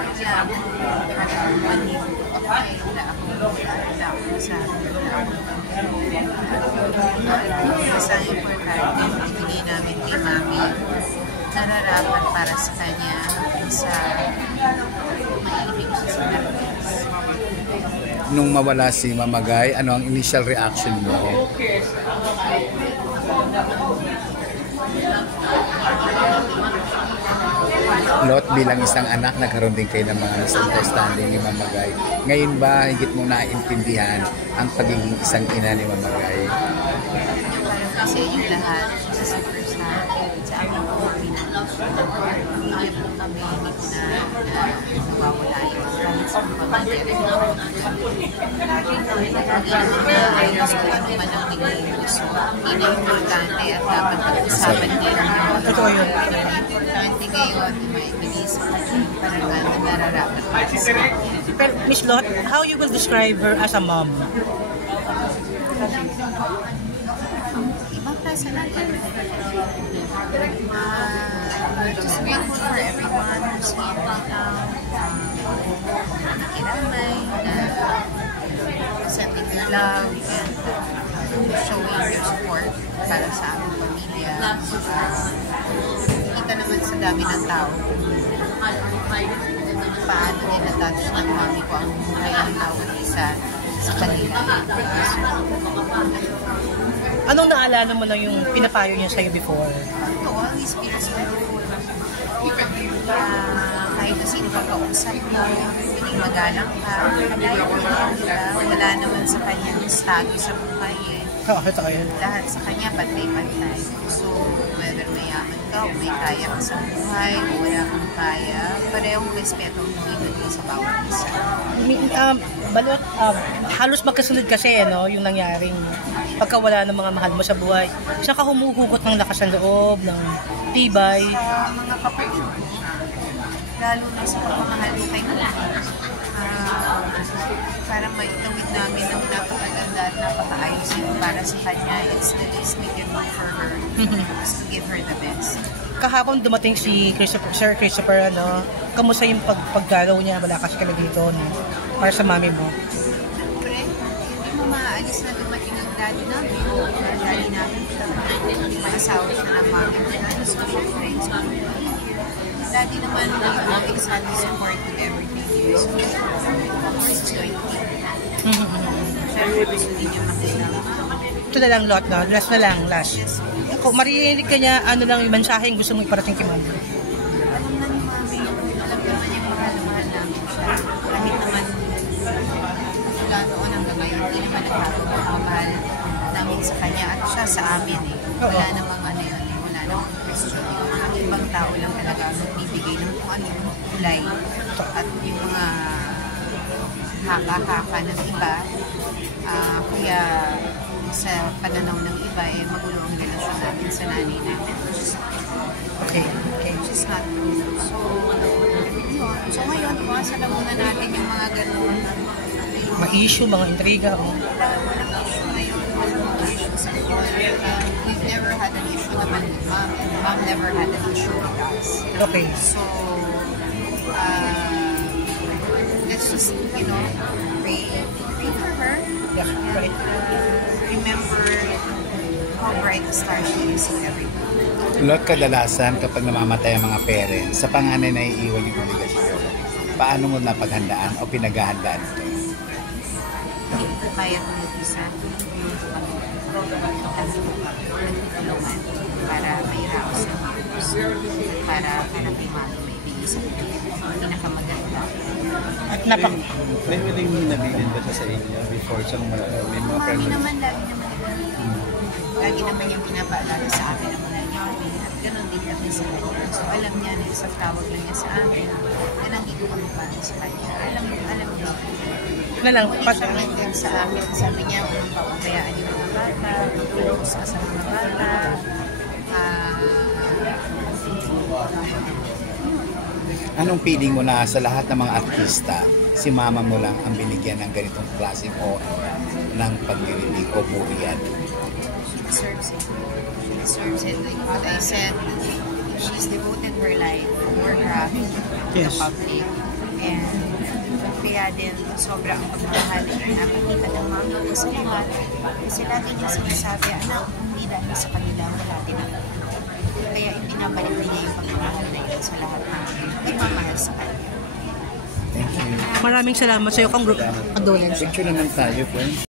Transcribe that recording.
wala ako manipulate, wala ako sa basta importante, ibigay namin kay Mami nararapat para sa kanya sa maibig siya sa Philippines. Nung mawala si Mama Guy, ano ang initial reaction mo? Lot, bilang isang anak, nagkaroon din kayo ng mga misunderstanding ni Mama Guy. Ngayon ba, higit mo naintindihan ang pagiging isang ina ni Mama Guy? Kasi yung lahat, sa super sa amin po kami na ayaw po kami na nawawala yung kahit sa pamilya rin. Laging kami nag-iingat na ayos kung ano man ang naging gusto. Hindi na importante at dapat pag-usapan din. Ito yun. Importante ngayon, may bilis parang nararapat para sa kanya. Pero Miss Lot, how you will describe her as a mom? Ibang klase natin. Just grateful for everyone who's here right now. Nakikiramay, sending their love, and showing their support para sa aming pamilya. Kita naman sa dami ng tao paano din natouch ng mami ko ang buhay ng bawat isa sa kanila. Anong naalala mo na yung pinapayo niya sa'yo before? To always be respectful. Kahit na sino pagkausap mo, hindi magalang ka. Wala naman sa kanyang status sa buhay eh. Lahat sa kanya pantay-pantay. So, whether mayaman ka o may kaya ka sa buhay o wala kang kaya, parehong respeto ang ibigay sa bawat isa. Balot, halos magkasunod kasi yung nangyaring pagkawala ng mga mahal mo sa buhay. Saan ka humuhugot ng lakas ng loob, ng tibay? Sa mga kapatid ko, lalo na sa pagmamahal ko kay Mama. Parang maitawid namin ng napakaganda at napakaayos yun para sa kanya. It's the least we can do for her. Just to give her the best. Kahapon dumating si Sir Christopher, kamusta yung pagdalaw niya? Wala kasi kami dito, para sa mami mo. Siyempre, hindi mo maaalis na dumating ang daddy namin. Daddy namin, mga asawa na ng mami ko. So, syempre, daddy naman will exactly support with everything here. So, of course, it's going to be here. Siyempre, gusto din niya makita. Ito na lang, Lot, last na lang, last. Kung maririnig ka niya, ano lang yung mensaheng gusto mong iparating kay mami? Alam na ni mami, alam naman niya mahal namin siya. Kahit naman mula noon hanggang ngayon, hindi naman nagpapamahal namin sa kanya at siya sa amin eh. Wala namang ano yun eh, wala namang question. Yung mga ibang tao lang talaga magbibigay ng kung ano yung kulay at yung mga haka-haka ng iba. Kaya sa pananaw ng iba eh, magulo ang relasyon natin sa nanay namin. Okay. Which is not true. So ngayon, iwasan na muna natin yung mga ganun. Mga issue, mga intriga. Walang issue ngayon. Walang issue sa buhay. We've never had an issue naman with Mom, and Mom never had an issue with us. Okay. So, let's just, pray for her. Yeah, right. Remember how bright the star she is in everything. Lot, kadalasan kapag namamatay ang mga parents, sa panganay na iiwan yung obligasyon, paano mo napaghandaan o pinaghahandaan ito? Kaya ko mag-isa nagtutulungan para may house para kay Mami may bigay sa pinakamaganda. At may huling nabilin ba siya sa inyo before siyang may mga Mami pregnancy? naman lagi naman yung pinapaalala sa akin na mahal niya kami at gano'n din kami sa kanya. So alam niya na isang tawag lang niya sa amin na nandito kami para sa kanya. Alam niya. na lang. Comment din sa amin, sabi niya, kung papabayaan yung mga bata, focus ka sa mga bata. Anong feeling mo na sa lahat ng mga artista, si mama mo lang ang binigyan ng ganitong klaseng o ng paglililig o burian? She deserves it. She deserves it. Like what I said, she's devoted her life to her craft, to the public. And kaya din sobrang pagmamahal na pinapakita ng mama ko sa lahat. Kasi lagi niya sinasabi, anak, hindi dahil sa kanila, wala din ako. Kaya ibinabalik niya yung pagmamahal na yun sa lahat ng nagmamahal sa kanya. Thank you. Maraming salamat sa iyo, condolences. Picture naman tayo, friends.